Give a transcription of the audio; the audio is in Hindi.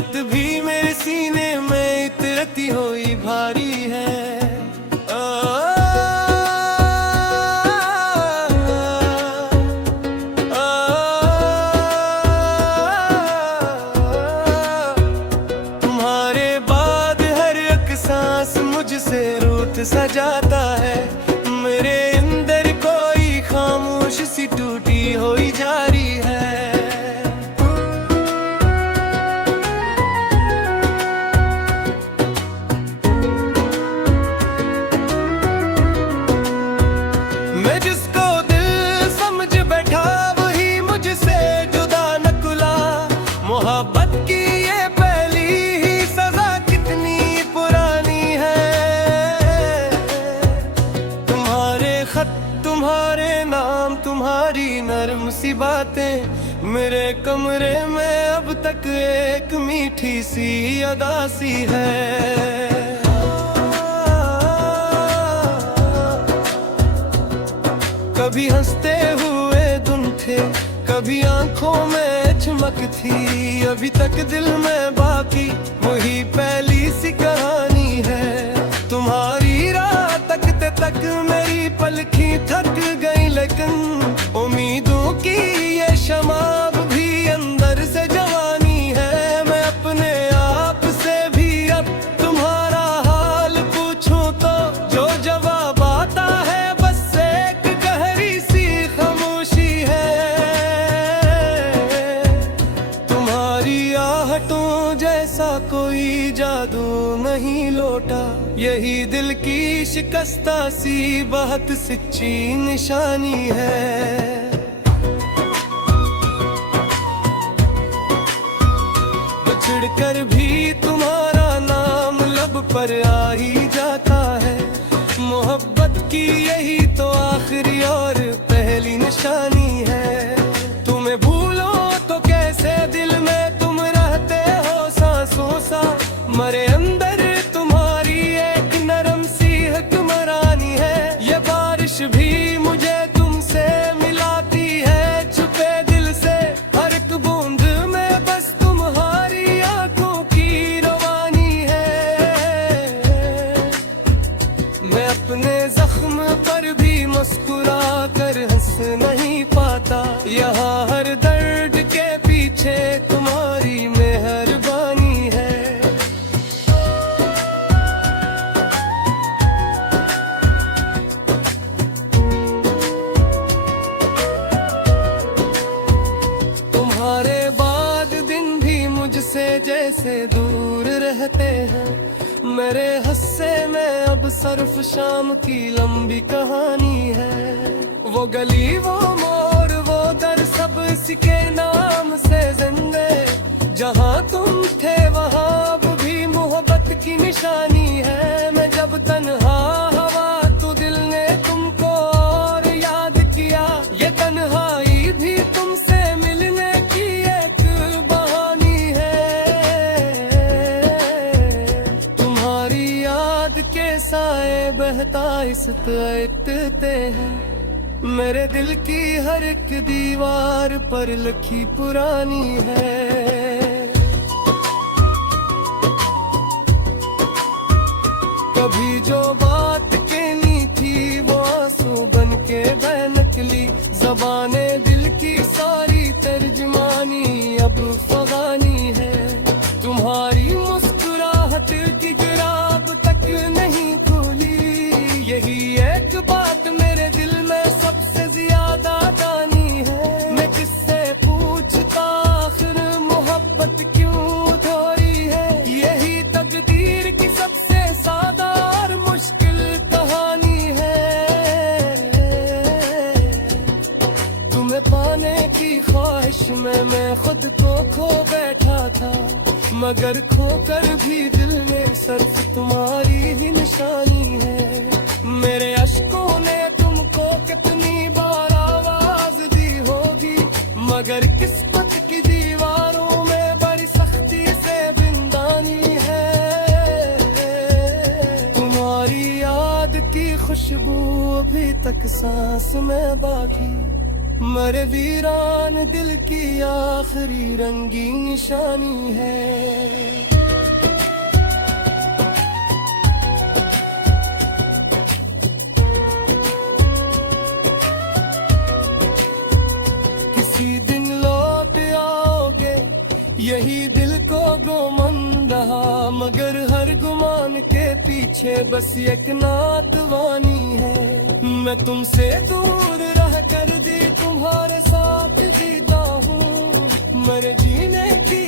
रात भी मेरे सीने में इतरती हुई भारी है। तुम्हारे बाद हर एक सांस मुझसे रूठ सजाता है। मेरे अंदर कोई खामोश सी टूटी हुई जारी है। मैं जिसको दिल समझ बैठा वही मुझसे जुदा न कुला। मोहब्बत की ये पहली ही सजा कितनी पुरानी है। तुम्हारे खत, तुम्हारे नाम, तुम्हारी नरम सी बातें मेरे कमरे में अब तक एक मीठी सी अदासी है। कभी हंसते हुए धुन थे, कभी आंखों में चमक थी। अभी तक दिल में बाकी वही पहली सी कहानी है। तुम्हारी राह तकते तक मेरी पलकें थक गई, लेकिन उम्मीदों की ये शमा भी अंदर से जवानी है। मैं अपने आप से भी अब तुम्हारा हाल पूछूं तो जो जवाब आता है जैसा कोई जादू नहीं लौटा। यही दिल की शिकस्ता सी बहुत सच्ची निशानी है। बिछड़ कर भी तुम्हारा नाम लब पर आ ही जाता है। मोहब्बत की यही तो आखिरी और पहली निशानी है। तुम्हें भूलो तो कैसे दिल में मरे अंदर तुम्हारी एक नरम सी हुक्मरानी है। ये बारिश भी मुझे तुमसे मिलाती है छुपे दिल से। हर एक बूंद में बस तुम्हारी आंखों की रवानी है। मैं अपने जख्म पर भी मुस्कुरा कर हंस नहीं पाता। यहाँ हर दर्द के पीछे तुम्हारी मेहरबानी है। मुझसे जैसे दूर रहते हैं। मेरे हस्से में अब सर्फ शाम की लंबी कहानी है। वो गली, वो मोड़, वो दर सब इसके नाम से जिंदे। जहाँ तुम थे वहाँ अब भी मोहब्बत की निशानी है। मैं जब तन्हा हवा तो दिल ने तुमको और याद किया। ये तन्हाई भी तुमसे मिलने की एक बहानी है। तुम्हारी याद के साए बहता इस तैरते हैं। मेरे दिल की हर एक दीवार पर लिखी पुरानी है। कभी जो बात कहनी थी वो आंसू बन के बह निकली। ज़बाने दिल की सारी तर्जमानी अब फगानी है। तुम्हारी मुस्कुराहट की गिराब तक नहीं भूली। यही एक बात मेरे दिल में सबसे ज्यादा दानी है। मैं किससे पूछता आखिर मोहब्बत क्यों अधूरी है। यही तकदीर की सबसे सादा और मुश्किल कहानी है। तुम्हें पाने की ख्वाहिश में मैं खुद को खो बैठा था। मगर खोकर भी दिल में सिर्फ तुम्हारी ही निशानी है। मेरे अश्कों ने तुमको कितनी बार आवाज दी होगी। मगर किस्मत की दीवारों में बड़ी सख्ती से बिंदानी है। तुम्हारी याद की खुशबू अभी तक सांस में बाकी। मरे वीरान दिल की आखिरी रंगीन निशानी है। किसी दिन लौट आओगे यही दिल को गोमन रहा, मगर हर गुमान के पीछे बस एक नातवानी है। मैं तुमसे दूर रह कर भी तुम्हारे साथ जीता हूँ, मर जीने की